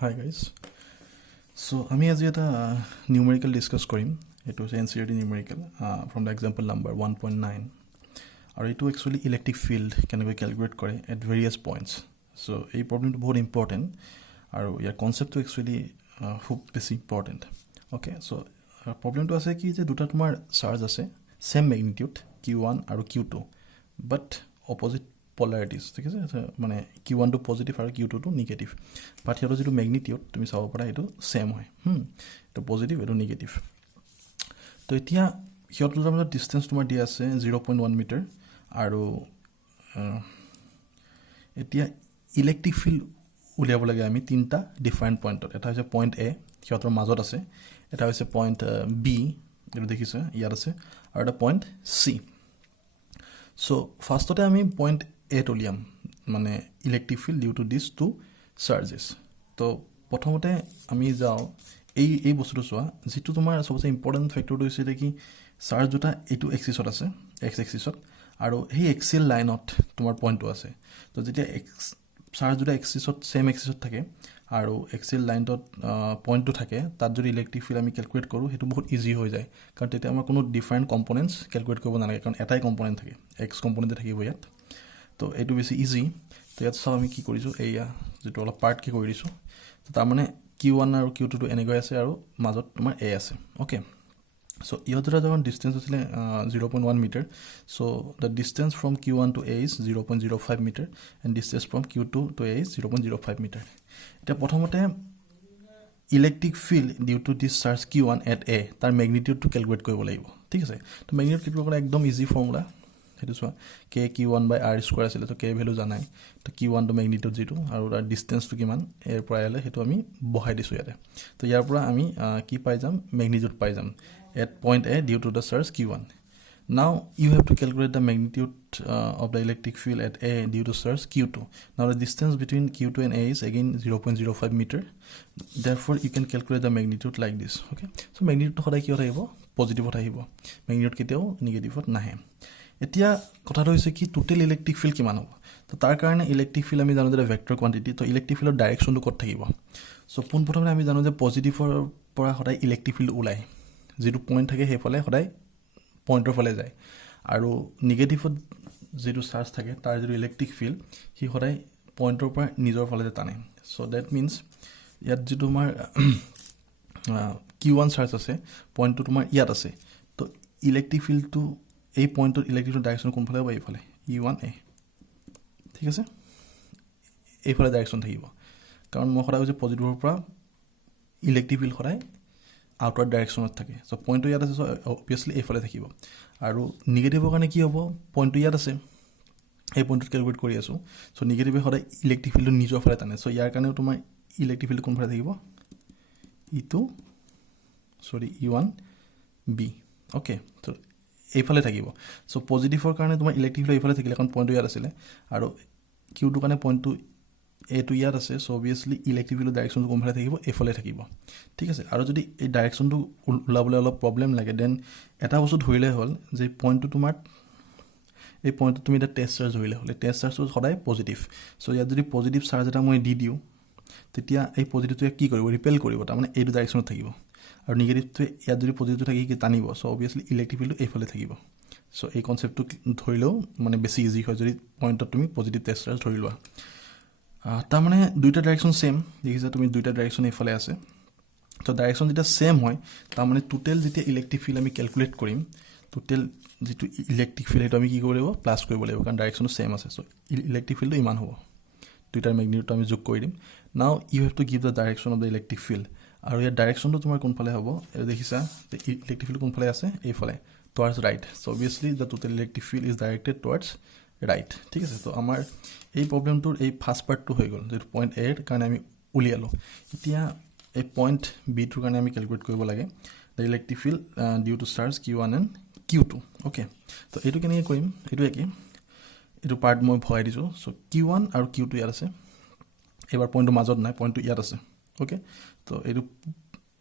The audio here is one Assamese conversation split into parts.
Hi guys. So আমি আজি এটা নিউমেৰিকেল ডিছকাছ কৰিম। এইটো হৈছে NCERT numerical from the example number 1.9 আৰু এইটো একচুৱেলি ইলেক্ট্ৰিক ফিল্ড কেনেকৈ কেলকুলেট কৰে এট ভেৰিয়াছ পইণ্টছ। চ' এই প্ৰব্লেমটো বহুত ইম্পৰ্টেণ্ট আৰু ইয়াৰ কনচেপ্টটো একচুৱেলি খুব বেছি ইম্পৰ্টেণ্ট। অ'কে, চ' প্ৰব্লেমটো আছে কি যে দুটা তোমাৰ চাৰ্জ আছে ছেম মেগনিটিউড Q1 আৰু Q2 বাট অপজিট পলাৰিটিজ, ঠিক আছে। মানে Q1 টো পজিটিভ আৰু Q2 টো নিগেটিভ, বাট সিহঁতৰ যিটো মেগনিটিউড তুমি চাব পাৰা এইটো ছেম হয়। এইটো পজিটিভ, এইটো নিগেটিভ। তো এতিয়া সিহঁতৰ দুটাৰ মাজত ডিষ্টেঞ্চ তোমাৰ দিয়া আছে 0.1 মিটাৰ আৰু এতিয়া ইলেক্ট্ৰিক ফিল্ড উলিয়াব লাগে আমি তিনিটা ডিফাৰেণ্ট পইণ্টত। এটা হৈছে পইণ্ট এ, সিহঁতৰ মাজত আছে। এটা হৈছে পইণ্ট বি, এইটো দেখিছে ইয়াত আছে, আৰু এটা পইণ্ট চি। চ' ফাৰ্ষ্টতে আমি পইণ্ট এত উলিয়াম, মানে electric field due to this two charges. তো প্ৰথমতে আমি যাওঁ এই বস্তুটো চোৱা, যিটো তোমাৰ চবচে ইম্পৰ্টেণ্ট ফেক্টৰটো হৈছে কি চাৰ্জ দুটা এইটো এক্সিছত আছে, এক্স এক্সিছত, আৰু সেই এক্সিয়েল লাইনত তোমাৰ পইণ্টটো আছে। তো যেতিয়া চাৰ্জ দুটা এক্সিছত ছেম এক্সিছত থাকে আৰু এক্সিয়েল লাইনটোত পইণ্টটো থাকে, তাত যদি ইলেক্ট্ৰিক ফিল্ড আমি কেলকুলেট কৰোঁ সেইটো বহুত ইজি হৈ যায়, কাৰণ তেতিয়া আমাৰ কোনো ডিফাৰেণ্ট কম্পনেণ্টছ কেলকুলেট কৰিব নালাগে, কাৰণ এটাই কম্পনেণ্ট থাকে, এক্স কম্পনেণ্টে থাকিব ইয়াত। তো এইটো বেছি ইজি। তো ইয়াত চাওঁ আমি কি কৰিছোঁ, এইয়া যিটো অলপ পাৰ্টকৈ কৰি দিছোঁ। তো তাৰমানে Q1 আৰু Q2 টো এনেকৈ আছে আৰু মাজত তোমাৰ এ আছে। অ'কে, চ' ইহঁত দুটা যখন ডিষ্টেঞ্চ আছিলে 0.1 metre, so' the distance from Q1 to A is 0.05 metre and distance from Q2 to A is 0.05 metre. এতিয়া প্ৰথমতে electric field due to this charge Q1 at A, তাৰ মেগনিটিউডটো কেলকুলেট কৰিব লাগিব, ঠিক আছে। তো মেগনিটিউড কেলকুলেট কৰা একদম ইজি ফৰ্মুলা, সেইটো চোৱা K(Q1/R)² আছিলে। তো K ভেলু জানাই, তো Q1 টো মেগনিটিউড যিটো, আৰু তাৰ ডিষ্টেঞ্চটো কিমান এৰ পৰা এলে, সেইটো আমি বহাই দিছোঁ ইয়াতে। তো ইয়াৰ পৰা আমি কি পাই যাম, মেগনিটিউড পাই যাম at point A due to the charge Q1. Now you have to calculate the magnitude of the electric field at A due to source Q2. Now the distance between Q2 and A is again 0.05 meter. Therefore you can calculate the magnitude like this. Okay, so magnitude সদায় কি আহিব, পজিটিভ আহিব, মেগনিটিউড কেতিয়াও নিগেটিভত নাহে। এতিয়া কথাটো হৈছে কি টোটেল ইলেক্ট্ৰিক ফিল্ড কিমান হ'ব। তো তাৰ কাৰণে ইলেক্ট্ৰিক ফিল্ড আমি জানো যে ভেক্টৰ কোৱান্টিটি, তো ইলেক্ট্ৰিক ফিল্ডৰ ডাইৰেকশ্যনটো ক'ত থাকিব। চ' পোনপ্ৰথমে আমি জানো যে পজিটিভৰ পৰা সদায় ইলেক্ট্ৰিক ফিল্ড ওলায়, যিটো পইণ্ট থাকে সেইফালে সদায় পইণ্টৰ ফালে যায়, আৰু নিগেটিভত যিটো চাৰ্জ থাকে তাৰ যিটো ইলেক্ট্ৰিক ফিল্ড সি সদায় পইণ্টৰ পৰা নিজৰ ফালে টানে। চ' ডেট মিনছ ইয়াত যিটো তোমাৰ Q1 চাৰ্জ আছে, পইণ্টটো তোমাৰ ইয়াত আছে, তো ইলেক্ট্ৰিক ফিল্ডটো এই পইণ্টত ইলেক্ট্ৰিকৰ ডাইৰেকশ্যন কোনফালে হ'ব, এইফালে E1A, ঠিক আছে। এইফালে ডাইৰেকশ্যন থাকিব, কাৰণ মই সদায় কৈছোঁ পজিটিভৰ পৰা ইলেক্ট্ৰিক ফিল্ড সদায় আউটৱাৰ্ড ডাইৰেকশ্যনত থাকে। চ' পইণ্টটো ইয়াত আছে, চ' অবভিয়াছলি এইফালে থাকিব। আৰু নিগেটিভৰ কাৰণে কি হ'ব, পইণ্টটো ইয়াত আছে, এই পইণ্টটোত কেলকুলেট কৰি আছোঁ। চ' নিগেটিভে সদায় ইলেক্ট্ৰিক ফিল্ডটো নিজৰ ফালে টানে। চ' ইয়াৰ কাৰণেও তোমাৰ ইলেক্ট্ৰিক ফিল্ড কোনফালে থাকিব, E1B। অ'কে, চ' এইফালে থাকিব। চ' পজিটিভৰ কাৰণে তোমাৰ ইলেক্ট্ৰিক ফিল্ড এইফালে থাকিলে, কাৰণ পইণ্টটো ইয়াত আছিলে, আৰু Q2 কাৰণে পইণ্টটো এইটো ইয়াত আছে। চ' অবভিয়াছলি ইলেক্ট্ৰিক ফিল্ডৰ ডাইৰেকশ্যনটো কোনফালে থাকিব, এইফালে থাকিব, ঠিক আছে। আৰু যদি এই ডাইৰেকশ্যনটো ওলাবলৈ অলপ প্ৰব্লেম লাগে, দেন এটা বস্তু ধৰিলে হ'ল যে পইণ্টটো তোমাৰ এই পইণ্টটো তুমি এতিয়া টেষ্ট চাৰ্জ ধৰিলে হ'ল, এই টেষ্ট চাৰ্জটো সদায় পজিটিভ। চ' ইয়াত যদি পজিটিভ চাৰ্জ এটা মই দি দিওঁ, তেতিয়া এই পজিটিভটোৱে কি কৰিব, ৰিপেল কৰিব, তাৰমানে এইটো ডাইৰেকশ্যনত থাকিব, আৰু নিগেটিভটোৱে ইয়াত যদি পজিটিভটো থাকি কি টানিব। চ' অবভিয়াছলি ইলেক্ট্ৰিক ফিল্ডটো এইফালে থাকিব। চ' এই কনচেপ্টটো ধৰিলেও মানে বেছি ইজি হয় যদি পইণ্টত তুমি পজিটিভ টেষ্ট চাৰ্জ ধৰি লোৱা। তাৰমানে দুইটা ডাইৰেকশ্যন ছেম, দেখিছা তুমি দুইটা ডাইৰেকশ্যন এইফালে আছে। তো ডাইৰেকশ্যন যেতিয়া ছেম হয়, তাৰমানে টোটেল যেতিয়া ইলেক্ট্ৰিক ফিল্ড আমি কেলকুলেট কৰিম, টোটেল যিটো ইলেক্ট্ৰিক ফিল্ড সেইটো আমি কি কৰিব লাগিব, প্লাছ কৰিব লাগিব, কাৰণ ডাইৰেকশ্যনটো ছেম আছে। চ' ইলেক্ট্ৰিক ফিল্ডটো ইমান হ'ব, দুইটাৰ মেগনিটিউডটো আমি যোগ কৰি দিম। নাও you have to give the direction of the electric field, আৰু ইয়াৰ ডাইৰেকশ্যনটো তোমাৰ কোনফালে হ'ব, এইটো দেখিছা ইলেক্ট্ৰিক ফিল্ড কোনফালে আছে, এইফালে towards right. So' obviously the total electric field is directed towards right, ঠিক আছে। তো আমাৰ এই প্ৰব্লেমটোৰ এই ফাৰ্ষ্ট পাৰ্টটো হৈ গ'ল, যিটো পইণ্ট এৰ কাৰণে আমি উলিয়ালোঁ। এতিয়া এই পইণ্ট বিটোৰ কাৰণে আমি কেলকুলেট কৰিব লাগে the electric field due to charge Q1 and Q2। Okay, তো এইটো কেনেকৈ কৰিম, এইটো একেই, এইটো পাৰ্ট মই ভৰাই দিছোঁ। চ' Q1 আৰু Q2 ইয়াত আছে, এইবাৰ পইণ্টটো মাজত নাই, পইণ্টটো ইয়াত আছে। অ'কে, তো এইটো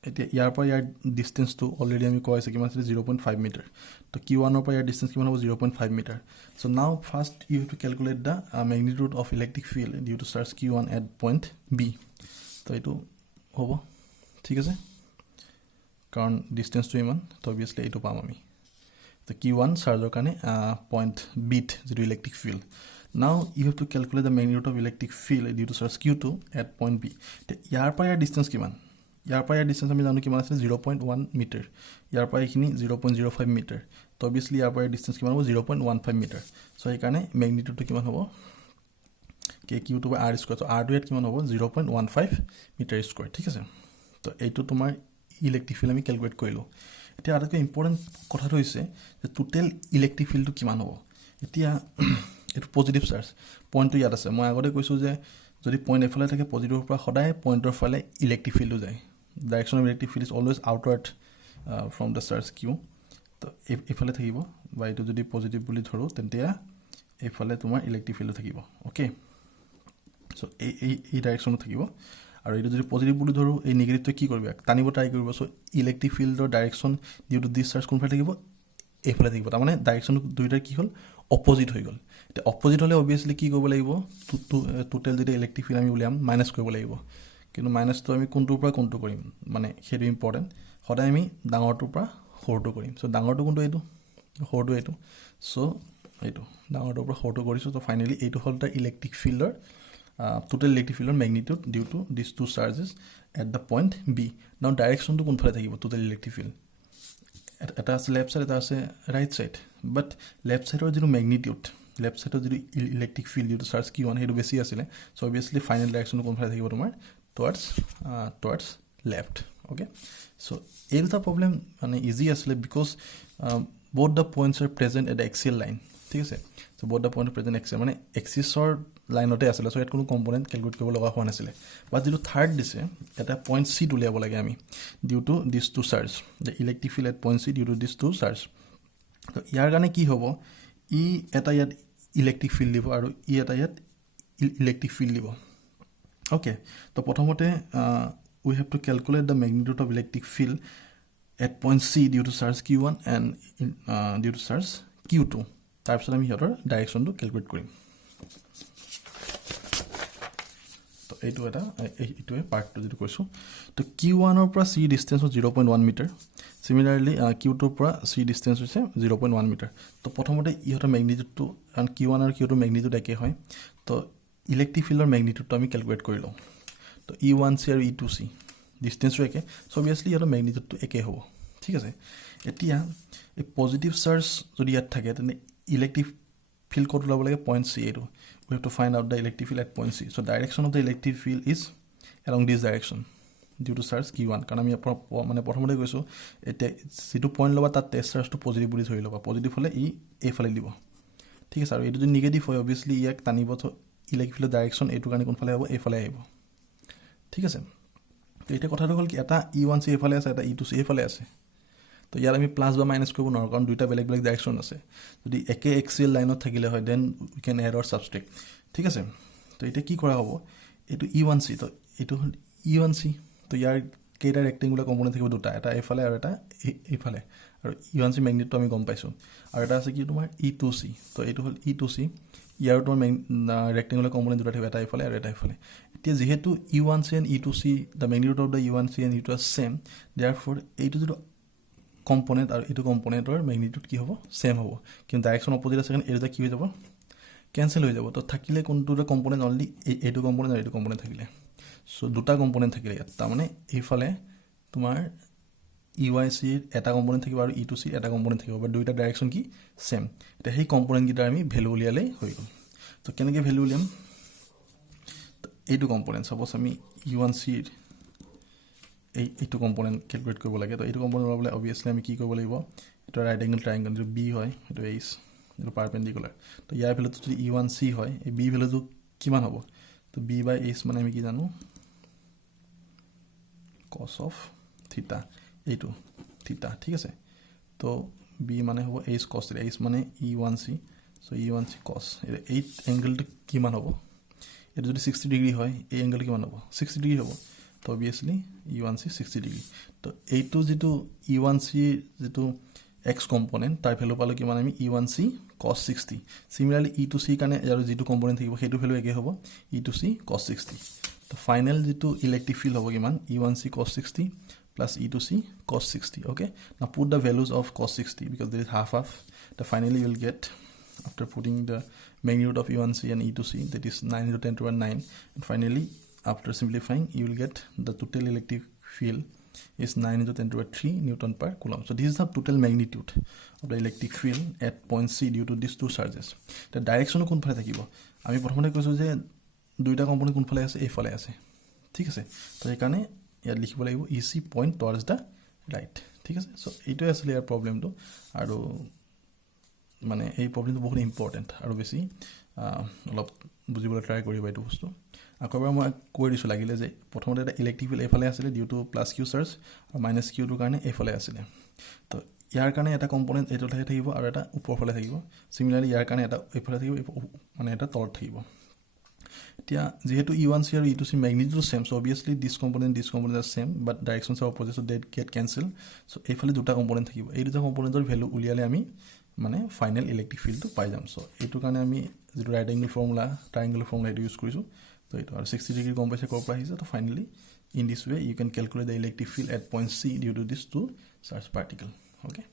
এতিয়া ইয়াৰ পৰা ইয়াৰ ডিষ্টেঞ্চটো অলৰেডি আমি কোৱা হৈছে কিমান আছিলে, 0.5 মিটাৰ। তো Q1ৰ পৰা ইয়াৰ ডিষ্টেঞ্চ কিমান হ'ব, 0.5 metre. So' now first you have to calculate the magnitude of electric field due to charge Q1 at point B. তো এইটো হ'ব ঠিক আছে কাৰণ ডিষ্টেঞ্চটো ইমান তো অবভিয়াছলি এইটো পাম আমি তো Q1 চাৰ্জৰ কাৰণে পইণ্ট বিত যিটো electric field now you have to calculate the magnitude of electric field due to charge Q2 at point B ইয়াৰ পৰা ইয়াৰ ডিষ্টেঞ্চ কিমান ইয়াৰ পৰা ইয়াৰ ডিষ্টেঞ্চ আমি জানো কিমান আছে 0.1 মিটাৰ ইয়াৰ পৰা এইখিনি 0.05 মিটাৰ তো অবভিয়াছলি ইয়াৰ পৰা ইয়াৰ ডিষ্টেঞ্চ কিমান হ'ব 0.15 মিটাৰ চ' সেইকাৰণে মেগনিটিউডটো কিমান হ'ব Q2 by R square তো R2 ইয়াত কিমান হ'ব 0.15 মিটাৰ স্কোৱাৰ ঠিক আছে তো এইটো তোমাৰ ইলেক্ট্ৰিক ফিল্ড আমি কেলকুলেট কৰিলোঁ এতিয়া আটাইতকৈ ইম্পৰ্টেণ্ট কথাটো হৈছে যে টোটেল ইলেক্ট্ৰিক ফিল্ডটো কিমান হ'ব এতিয়া এইটো পজিটিভ চাৰ্জ পইণ্টটো ইয়াত আছে মই আগতে কৈছোঁ যে যদি পইণ্ট এফালে থাকে পজিটিভৰ পৰা সদায় পইণ্টৰ ফালে ইলেক্ট্ৰিক ফিল্ডটো যায় direction of electric field is always outward from the charge Q তো এইফালে থাকিব বা এইটো যদি পজিটিভ বুলি ধৰোঁ তেতিয়া এইফালে তোমাৰ ইলেক্ট্ৰিক ফিল্ডটো থাকিব অ'কে চ' এই ডাইৰেকশ্যনত থাকিব আৰু এইটো যদি পজিটিভ বুলি ধৰোঁ এই নিগেটিভটো কি কৰিব টানিব ট্ৰাই কৰিব চ' ইলেক্ট্ৰিক ফিল্ডৰ direction due to this charge কোনফালে থাকিব এইফালে থাকিব তাৰমানে ডাইৰেকশ্যন দুয়োটাৰ কি হ'ল অপজিট হৈ গ'ল এতিয়া অপজিট হ'লে অবভিয়াছলি কি কৰিব লাগিব টোটেল যেতিয়া ইলেক্ট্ৰিক ফিল্ড আমি উলিয়াম মাইনাছ কৰিব লাগিব কিন্তু মাইনাছটো আমি কোনটোৰ পৰা কোনটো কৰিম মানে সেইটো ইম্পৰ্টেণ্ট সদায় আমি ডাঙৰটোৰ পৰা সৰুটো কৰিম চ' ডাঙৰটো কোনটো এইটো সৰুটো এইটো চ' এইটো ডাঙৰটোৰ পৰা সৰুটো কৰিছোঁ ত' ফাইনেলি এইটো হ'ল তাৰ ইলেক্ট্ৰিক ফিল্ডৰ total electric field magnitude due to these two charges at the point B. Now direction to কোনফালে থাকিব total electric field এটা আছে লেফট সাইড এটা আছে রাইট সাইড বাট লেফট সাইডৰ যিটো ম্যাগনিটিউড লেফট সাইডৰ যিটো ইলেক্ট্ৰিক ফিল্ড যিটো চাৰ্জ Q1 সেইটো বেছি আছিলে সো অবভিয়াছলি ফাইনেল ডাইৰেকশ্যন কোনফালে থাকিব তোমাৰ টুৱাৰ্ডছ লেফট ওকে সো এই দুটা প্ৰবলেম মানে ইজি আছিলে because both the points are present at the axial line ঠিক আছে so both the points are present axial মানে এক্সিছৰ লাইনতে আছিলে সো ইয়াত কোনো কম্পোনেণ্ট কেলকুলেট কৰিব লগা হোৱা নাছিলে বাট যিটো থাৰ্ড দিছে এটা পইণ্ট চি উলিয়াব লাগে আমি due to this two charge the electric field at point C due to this two charge তো ইয়াৰ কাৰণে কি হ'ব ই এটা ইয়াত ইলেক্ট্ৰিক ফিল্ড দিব আৰু ই এটা ইয়াত ইলেক্ট্ৰিক ফিল্ড দিব অ'কে তো প্ৰথমতে we have to calculate the magnitude of electric field at point C due to charge Q1 and due to charge Q2 তাৰপিছত আমি সিহঁতৰ ডাইৰেকশ্যনটো কেলকুলেট কৰিম তো এইটো এটা এইটোৱে পাৰ্টটো যিটো কৈছোঁ তো Q1ৰ পৰা চি ডিষ্টেঞ্চ 0.1 মিটাৰ চিমিলাৰলি Q2ৰ পৰা চি ডিষ্টেঞ্চ হৈছে 0.1 মিটাৰ তো প্ৰথমতে ইহঁতৰ মেগনিটিউডটো কাৰণ Q1 আৰু Q2 মেগনিটিউড একে হয় তো ইলেক্ট্ৰিক ফিল্ডৰ মেগনিটিউডটো আমি কেলকুলেট কৰি লওঁ তো E1C আৰু E2C ডিষ্টেঞ্চটো একে চ' অবভিয়াছলি ইহঁতৰ মেগনিটিউডটো একে হ'ব ঠিক আছে এতিয়া এই পজিটিভ চাৰ্জ যদি ইয়াত থাকে তেনে ইলেক্ট্ৰিক field ক'ত ওলাব লাগে পইণ্ট চি এইটো we have to find out the electric field at point C so direction of the electric field is along this direction due to charge Q1 কাৰণ আমি মানে প্ৰথমতে কৈছোঁ এতিয়া যিটো পইণ্ট ল'বা তাত টেষ্ট চাৰ্জটো পজিটিভ বুলি ধৰি ল'বা পজিটিভ হ'লে ই এইফালে দিব ঠিক আছে আৰু এইটো যদি নিগেটিভ হয় অবভিয়াছলি ইয়াক টানিব ইলেক্ট্ৰিক ফিল্ডৰ ডাইৰেকশ্যন এইটো কাৰণে কোনফালে হ'ব এইফালে আহিব ঠিক আছে তো এতিয়া কথাটো হ'ল কি এটা E1C এইফালে আছে এটা E2C এইফালে আছে তো ইয়াত আমি প্লাছ বা মাইনাছ কৰিব নোৱাৰোঁ কাৰণ দুইটা বেলেগ বেলেগ ডাইৰেকশ্যন আছে যদি একে এক্সিয়েল লাইনত থাকিলে হয় দেন উই কেন এড অৰ ছাবষ্ট্ৰেক্ট ঠিক আছে তো এতিয়া কি কৰা হ'ব এইটো E1C তো এইটো হ'ল E1C তো ইয়াৰ কেইটা ৰেক্টেংগুলাৰ কম্পোনেণ্ট থাকিব দুটা এটা এইফালে আৰু এটা এইফালে আৰু E1C মেগনিটিউডটো আমি গম পাইছোঁ আৰু এটা আছে কি তোমাৰ E2C তো এইটো হ'ল E2C ইয়াৰ তোমাৰ ৰেক্টেংগুলাৰ কম্পোনেণ্ট দুটা থাকিব এটা এইফালে আৰু এটা এইফালে এতিয়া যিহেতু E1C and E2C the magnitude of the E1C and E2 are same therefore এইটো যিটো কম্পোনেণ্ট আৰু এইটো কম্পোনেণ্টৰ মেগনিটিউড কি হ'ব ছেম হ'ব কিন্তু ডাইৰেকশ্যন অপজিট আছে কাৰণে এই দুটা কি হৈ যাব কেঞ্চেল হৈ যাব তো থাকিলে কোনটো কম্পোনেণ্ট অনলি এইটো কম্পোনেণ্ট আৰু এইটো কম্পোনেণ্ট থাকিলে চ' দুটা কম্পোনেণ্ট থাকিলে ইয়াত তাৰমানে এইফালে তোমাৰ E1Cৰ এটা কম্পোনেণ্ট থাকিব আৰু E2Cৰ এটা কম্পোনেণ্ট থাকিব বা দুইটা ডাইৰেকশ্যন কি ছেম এতিয়া সেই কম্পোনেণ্টকেইটাৰ আমি ভেলু উলিয়ালেই হৈ গ'ল তো কেনেকৈ ভেলু উলিয়াম এইটো কম্পোনেণ্ট ছাপ'জ আমি E1Cৰ এইটো কম্পোনেণ্ট কেলকুলেট কৰিব লাগে তো এইটো কম্পোনেণ্ট ওলাবলৈ অবভিয়াছলি আমি কি কৰিব লাগিব এইটো ৰাইট এংগল ট্ৰাইংগল যিটো বি হয় সেইটো এইচ এইটো পাৰপেণ্ডিকুলাৰ তো ইয়াৰ ভেলুটো যদি E1C হয় এই বি ভেলুটো কিমান হ'ব তো বি বাই এইচ মানে আমি কি জানো কছ অফ থিটা এইটো থিটা ঠিক আছে তো বি মানে হ'ব এইচ কছ এইচ মানে E1C চ' E1C কছ এই এংগলটো কিমান হ'ব এইটো যদি 60 ডিগ্ৰী হয় এই এংগল কিমান হ'ব 60 ডিগ্ৰী হ'ব তো অবভিয়াছলি E1C 60 ডিগ্ৰী তো এইটো যিটো E1C যিটো এক্স কম্পোনেণ্ট তাৰ ভেলু পালোঁ কিমান আমি E1C cos 60 চিমিলাৰলি E2C কাৰণে আৰু যিটো কম্পোনেণ্ট থাকিব সেইটো ভেলু একে হ'ব E2C cos 60 তো তো ফাইনেল যিটো ইলেক্ট্ৰিক ফিল্ড হ'ব কিমান E1C cos 60 plus E2C cos 60. Okay, now put the values of cos 60 because there is half. Then finally you will get, after putting the magnitude of E1C and E2C, that is 9 into 10 to the 9, and finally after simplifying you will get the total electric field is 9 into 10 to the 3 Newton per Coulomb. So this is the total magnitude of the electric field at point C due to these two charges. The direction কোন ফালে থাকিব আমি প্ৰথমতে কৈছো যে দুইটা কম্পোনেন্ট কোন ফালে আছে এই ফালে আছে ঠিক আছে তো এই কাৰণে ইয়াত লিখিব লাগিব EC point towards the right ঠিক আছে সো এইটোৱে আছিল ইয়াৰ প্ৰবলেমটো আৰু মানে এই প্ৰবলেমটো বহুত ইম্পৰ্টেন্ট আৰু বেছি অলপ বুজিবলৈ ট্ৰাই কৰিবা এইটো বস্তু আকৌ এবাৰ মই কৈ দিছো লাগিলে যে প্ৰথমতে এটা ইলেক্ট্ৰিক ফিল্ড এফালে আছিল due to plus Q charge আৰু মাইনাস কিউ টু কাৰণে এফালে আছিল তো ইয়াৰ কাৰণে এটা কম্পোনেন্ট এইটো থাকিব আৰু এটা ওপৰ ফালে থাকিব সিমিলাৰলি ইয়াৰ কাৰণে এটা এফালে থাকিব মানে এটা তলত থাকিব এতিয়া যেহেতু E1C আৰু E2C magnitude same, so obviously this component are same but directions are opposite, so they get cancel. So এইফালে দুটা কম্পোনেন্ট থাকিব এই দুটা কম্পোনেন্টৰ ভ্যালু উলিয়ালে আমি মানে ফাইনাল ইলেক্ট্ৰিক ফিল্ডটো পাই যাম সো এইটো কাৰণে আমি যেটো right angle formula ট্ৰায়াঙ্গল formula use কৰিছো তো এইটো আৰু 60 ডিগ্ৰী কম্পেনসেট কৰা আহিছে তো finally in this way you can calculate the electric field at point C due to these two charged particle. Okay.